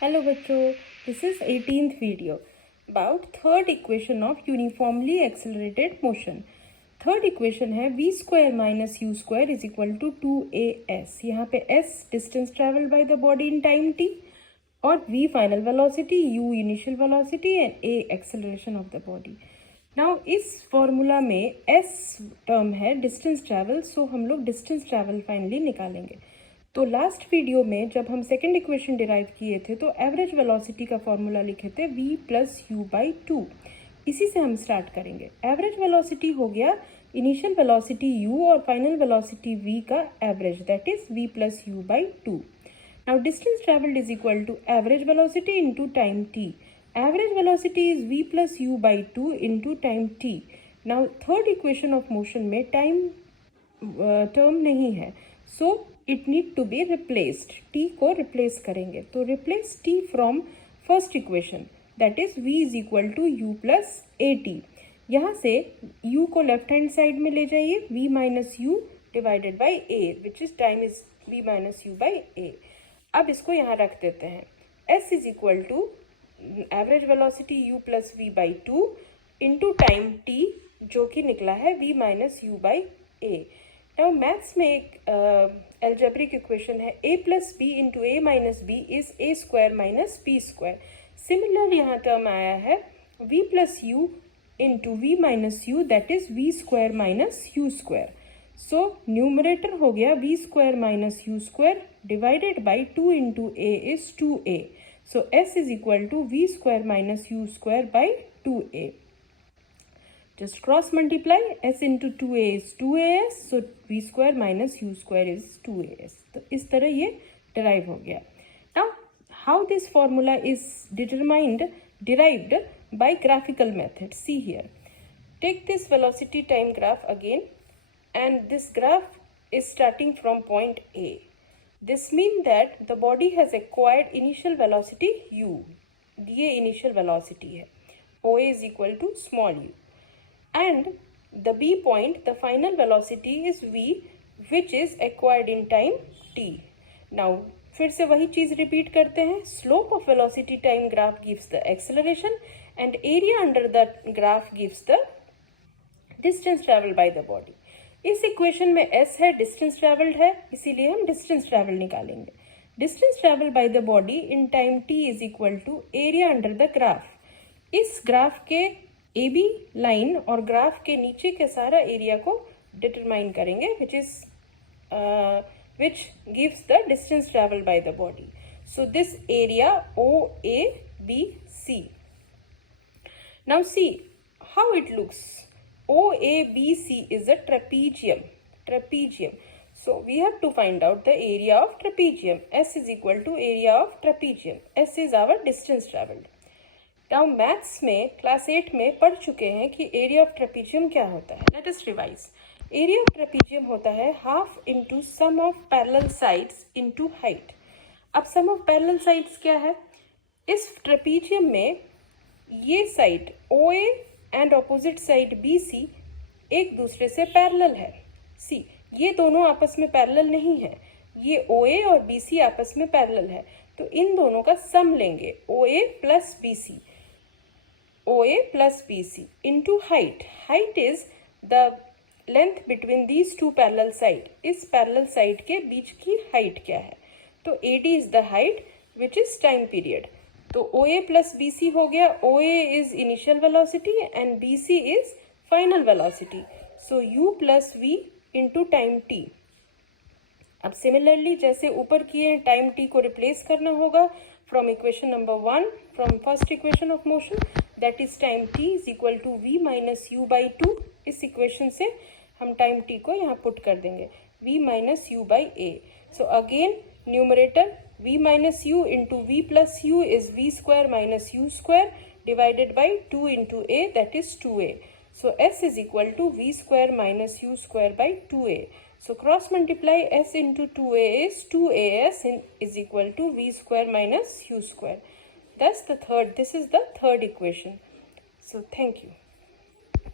Hello बच्चों, this is 18th video about third equation of uniformly accelerated motion. Third equation है v square minus u square is equal to 2as. यहाँ पे s distance traveled by the body in time t और v final velocity, u initial velocity and a acceleration of the body. Now इस formula में s term है distance travel, सो हम लोग distance travel finally निकालेंगे. तो लास्ट वीडियो में जब हम सेकेंड इक्वेशन डिराइव किए थे तो एवरेज वेलोसिटी का फॉर्मूला लिखे थे v प्लस यू बाई 2. इसी से हम स्टार्ट करेंगे. एवरेज वेलोसिटी हो गया इनिशियल वेलोसिटी u और फाइनल वेलोसिटी v का average, that is v plus u by 2. Now distance travelled is equal to average velocity into time t. Average velocity is v plus u by 2 into time t. Now third equation of motion में time term नहीं है, so it need to be replaced. t को replace करेंगे तो replace t from first equation, that is v is equal to u plus a t. यहाँ से u को left hand side में ले जाइए, v minus u divided by a, which is time is v minus u by a. अब इसको यहाँ रख देते हैं. s is equal to average velocity u plus v by 2 into time t, जो कि निकला है v minus u by a. Now maths में एक एल्जेब्रिक इक्वेशन है a plus b into a minus b is a square minus b square. Similar यहाँ term आया है v plus u into v minus u, that is v square minus u square. So numerator हो गया v square minus u square divided by 2 into a is 2a. So s is equal to v square minus u square by 2a. Just cross multiply, s into 2a is 2as, so v square minus u square is 2as. तो इस तरह ये derive हो गया. Now, how this formula is derived by graphical method. See here. Take this velocity time graph again, and this graph is starting from point A. This means that the body has acquired initial velocity u. ये initial velocity है. OA is equal to small u. And the B point, the final velocity is v, which is acquired in time t. Now फिर से वही चीज repeat करते हैं. Slope of velocity time graph gives the acceleration and area under the graph gives the distance traveled by the body. इस equation में s है, distance travelled है, इसीलिए हम डिस्टेंस ट्रेवल निकालेंगे. Distance travel by the body in time t is equal to area under the graph. इस graph के A B line और ग्राफ के नीचे के सारा एरिया को डिटरमाइन करेंगे, which gives the distance traveled by the body. So this area OABC. Now see how it looks. OABC is a trapezium. So we have to find out the area of trapezium. S is equal to area of trapezium. S is our distance traveled. Now maths में class 8 में पढ़ चुके हैं कि area of trapezium क्या होता है. Let us revise. Area of trapezium होता है half into sum of parallel sides into height. अब सम ऑफ पैरेलल साइड्स क्या है? इस ट्रेपीजियम में ये side OA and opposite side BC एक दूसरे से पैरेलल है. सी, ये दोनों आपस में पैरेलल नहीं है, ये OA और BC आपस में पैरेलल है, तो इन दोनों का सम लेंगे, OA plus BC into height. Height is the length between these two parallel side. इस parallel side के बीच की height क्या है? तो AD is the height which is time period. तो OA plus BC हो गया. OA is initial velocity and BC is final velocity. So U plus V into time t. अब सिमिलरली जैसे ऊपर किए टाइम t को रिप्लेस करना होगा from equation number 1, from first equation of motion, that is time t is equal to v minus u by 2. इस equation से हम टाइम t को यहाँ पुट कर देंगे, v minus u by a. So again numerator v minus u into v plus u is v square minus u square divided by 2 into a, that is 2a. So s is equal to v square minus u square by 2a. So cross multiply s into 2a is 2as is equal to v square minus u square. This is the third equation. So thank you.